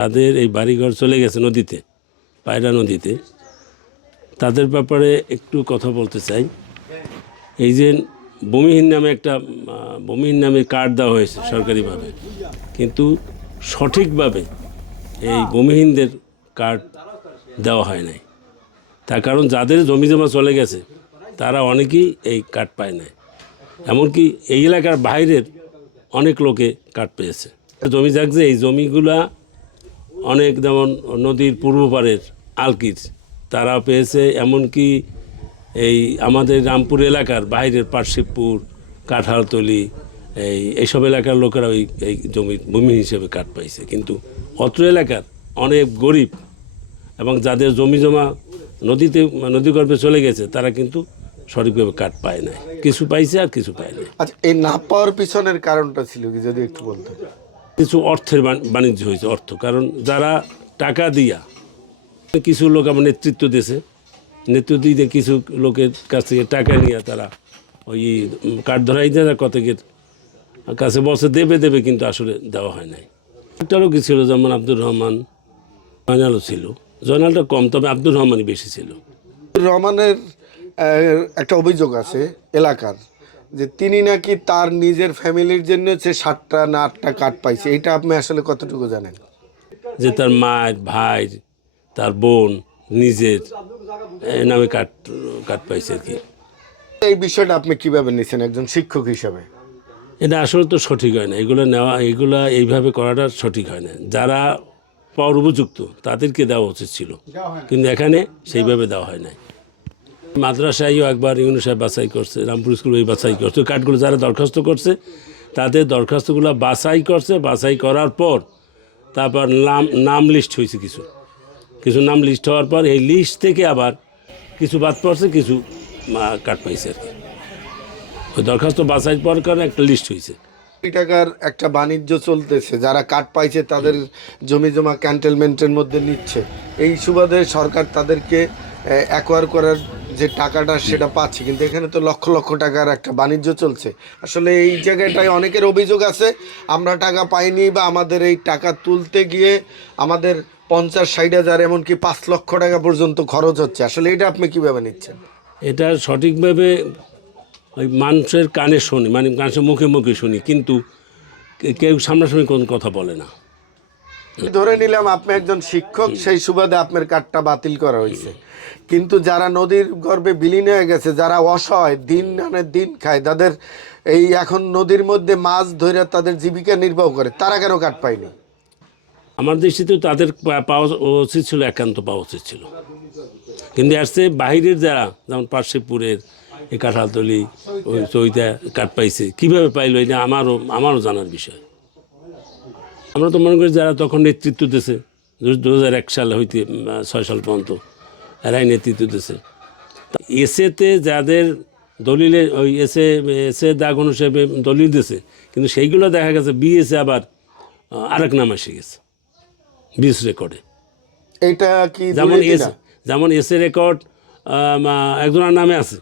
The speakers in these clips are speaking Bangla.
তাদের এই বাড়িঘর চলে গেছে নদীতে, পায়রা নদীতে। তাদের ব্যাপারে একটু কথা বলতে চাই। এই যে ভূমিহীন নামে একটা ভূমিহীন নামে কার্ড দেওয়া হয়েছে সরকারিভাবে, কিন্তু সঠিকভাবে এই ভূমিহীনদের কার্ড দেওয়া হয় নাই। তার কারণ যাদের জমি জমা চলে গেছে, তারা অনেকেই এই কার্ড পায় নাই। এমনকি এই এলাকার বাইরের অনেক লোকে কার্ড পেয়েছে। জমি থাকছে, এই জমিগুলা অনেক যেমন নদীর পূর্ব পারের আলকির তারা পেয়েছে এমনকি এই আমাদের রামপুর এলাকার বাইরের পার্শিবপুর কাঁঠালতলি, এই এইসব এলাকার লোকেরা ওই, এই জমি, ভূমি হিসেবে কাঠ পাইছে। কিন্তু অত্র এলাকার অনেক গরিব এবং যাদের জমি জমা নদীতে নদীগর্ভে চলে গেছে, তারা কিন্তু সঠিকভাবে কাঠ পায় নাই। কিছু পাইছে আর কিছু পায় নাই। আচ্ছা এই না পাওয়ার পিছনের কারণটা ছিল কি, যদি একটু বলতেন? কিছু অর্থের বাণিজ্য হয়েছে, অর্থ। কারণ যারা টাকা দিয়া কিছু লোক আমার নেতৃত্ব দিয়েছে, নেতৃত্ব দিয়ে কিছু লোকের কাছ থেকে টাকা নিয়ে তারা ওই কাঠ ধরাই দেয় কতকের কাছে বসে দেবে দেবে কিন্তু আসলে দেওয়া হয় নাই। একটা লোকই ছিল, যেমন আব্দুর রহমান জয়নালও ছিল। জয়নালটা কম, তবে আব্দুর রহমানই বেশি ছিল। রহমানের একটা অভিযোগ আছে এলাকার। যে তিনি নাকি তার নিজের ফ্যামিলির জন্য সে সাতটা না আটটা কার্ড পাইছে এটা আপনি আসলে কতটুকু জানেন? যে তার মায়ের ভাই তার বোন নিজের নামে কাঠ কাঠ পাইছে আর কি। এই বিষয়টা আপনি কীভাবে নিছেন একজন শিক্ষক হিসাবে? এটা আসলে তো সঠিক হয় না। এগুলো নেওয়া এগুলো এইভাবে করাটা সঠিক হয় না। যারা পাওয়ার উপযুক্ত তাদেরকে দেওয়া উচিত ছিল। কিন্তু এখানে সেইভাবে দেওয়া হয় নাই। মাদ্রাসায়ও একবার ইউনু সাহেব বাছাই করছে, রামপুর স্কুল ওই বাছাই করছে। কার্ডগুলো যারা দরখাস্ত করছে, তাদের দরখাস্তগুলো বাছাই করছে। বাছাই করার পর তারপর নাম নাম লিস্ট হয়েছে কিছু। কিছু নাম লিস্ট হওয়ার পর এই লিস্ট থেকে আবার কিছু বাদ পড়ছে, কিছু কার্ড পাইছে আর কি। ওই দরখাস্ত বাছাই পর কারণে একটা লিস্ট হয়েছে। কোটি টাকার একটা বাণিজ্য চলতেছে, যারা কাঠ পাইছে তাদের জমি জমা ক্যান্টেলমেন্টের মধ্যে নিচ্ছে। এই সুবাদে সরকার তাদেরকে অ্যাকোয়ার করার যে টাকাটা সেটা পাচ্ছে কিন্তু এখানে তো লক্ষ লক্ষ টাকার একটা বাণিজ্য চলছে। আসলে এই জায়গাটায় অনেকের অভিযোগ আছে আমরা টাকা পাইনি বা আমাদের এই টাকা তুলতে গিয়ে আমাদের পঞ্চাশ ষাট হাজার এমনকি পাঁচ লক্ষ টাকা পর্যন্ত খরচ হচ্ছে। আসলে এটা আপনি কীভাবে নিচ্ছেন? এটা সঠিকভাবে ওই মানুষের কানে শুনি মানে মানুষের মুখে মুখে শুনি কিন্তু কেউ সামনাসামনি কোনো কথা বলে না। ধরে নিলাম আপনি একজন শিক্ষক, সেই সুবাদে আপনার কার্ডটা বাতিল করা হয়েছে। কিন্তু যারা নদীর গর্ভে বিলীন হয়ে গেছে, যারা অসহায়, দিন আনে দিন খায়, তাদের এই এখন নদীর মধ্যে মাছ ধরে তাদের জীবিকা নির্বাহ করে, তারা কেন কাঠ পায়নি? আমার দৃষ্টিতে তাদের পাওয়া উচিত ছিল, একান্ত পাওয়া উচিত ছিল। কিন্তু আসছে বাহিরের যারা, যেমন পার্শ্বপুরের কাঁঠালতলি, ওই চইতা কাঠ পাইছে, কীভাবে পাইলো এটা আমারও আমারও জানার বিষয়। আমরা তো মনে করি যারা তখন নেতৃত্ব দিয়েছে দু হাজার এক সাল হইতে ছয় সাল পর্যন্ত এরাই নেতৃত্ব দিয়েছে এসেতে যাদের দলিলে ওই এসে এসে দাগ অনুসারে দলিল দিয়েছে কিন্তু সেইগুলো দেখা গেছে বিএসে আবার আরেক নাম এসে গেছে বিএস রেকর্ডে। এইটা কি যেমন এস? যেমন এসে রেকর্ড একজনের নামে আছে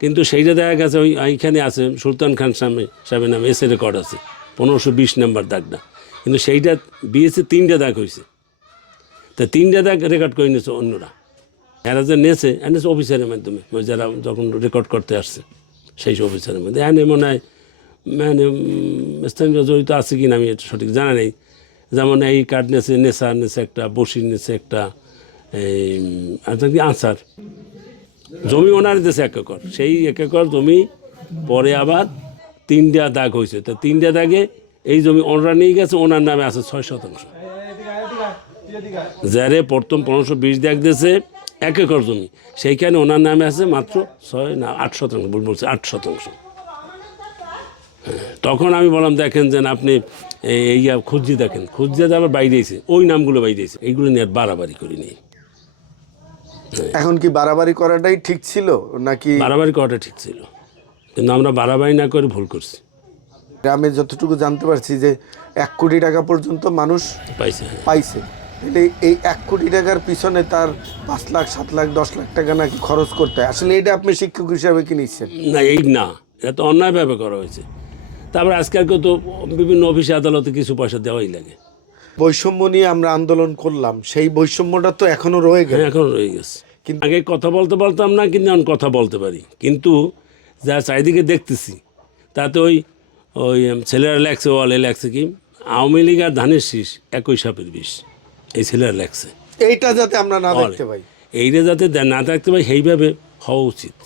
কিন্তু সেইটা দেখা গেছে ওই এইখানে আছে সুলতান খান সামনে সাহেবের নামে এসে রেকর্ড আছে। পনেরোশো বিশ নাম্বার দাগটা কিন্তু সেইটা বিএসে তিনটা দাগ হয়েছে তা তিনটা দাগ রেকর্ড করে নিয়েছে অন্যরা। এরা যে নেছে এনেছে অফিসারের মাধ্যমে যারা যখন রেকর্ড করতে আসছে, সেই অফিসারের মধ্যে এনে মনে হয় মানে স্থানীয় জড়িত আছে কি না আমি এটা সঠিক জানা নেই। যেমন এই কার্ড নেছে নেশা নেছে একটা, বসির নেছে একটা, এই, আর কি আনসার। জমি ওনার দেশে এক একর। সেই এক একর জমি, পরে আবার তিনটা দাগ হয়েছে। তো তিনটা দাগে এই জমি ওনারা নিয়ে গেছে ওনার নামে আছে ছয় শতাংশ। যারে প্রথম পনেরোশো বিশ দাগ দিয়েছে এক একর জমি। সেইখানে ওনার নামে আছে মাত্র ছয় না আট শতাংশ বলছে আট শতাংশ। হ্যাঁ, তখন আমি বললাম দেখেন যে আপনি এই খুঁজি দেখেন। খুঁজতে আবার বাইরে এসে ওই নামগুলো বাইরে এসে এইগুলো নিয়ে আর বাড়াবাড়ি করিনি। এখন কি বাড়াবাড়ি করাটাই ঠিক ছিল নাকি বাড়াবাড়ি করাটা ঠিক ছিল। কিন্তু আমরা বাড়াবাড়ি না করে ভুল করছি। গ্রামে যতটুকু জানতে পারছি যে এক কোটি টাকা পর্যন্ত মানুষ পাইছে হ্যাঁ। পাইছে। এই এক কোটি টাকার পিছনে তার পাঁচ লাখ সাত লাখ দশ লাখ টাকা নাকি খরচ করতে হয়? আসলে এটা আপনি শিক্ষক হিসাবে কি নিচ্ছেন? না এই না। এটা তো অন্যায়ভাবে করা হয়েছে। তারপর আজকালকে তো বিভিন্ন অফিসে আদালতে কিছু পয়সা দেওয়াই লাগে। বৈষম্য নিয়ে আমরা আন্দোলন করলাম সেই বৈষম্যটা তো এখনও রয়ে গেল। হ্যাঁ এখন রয়ে গেছে। কিন্তু- আগে কথা বলতে পারতাম না কিন্তু এখন কথা বলতে পারি। কিন্তু যা চারিদিকে দেখতেছি তাতে ওই ওই ছেলেরা লেখছে ওয়ালে লেখছে কি আওয়ামী লীগ আর ধানের শীষ একই সাপের বিষ এই ছেলেরা লেখছে। এইটা যাতে আমরা না দেখতে পাই। এইটা যাতে না থাকতে পাই সেইভাবে হওয়া উচিত।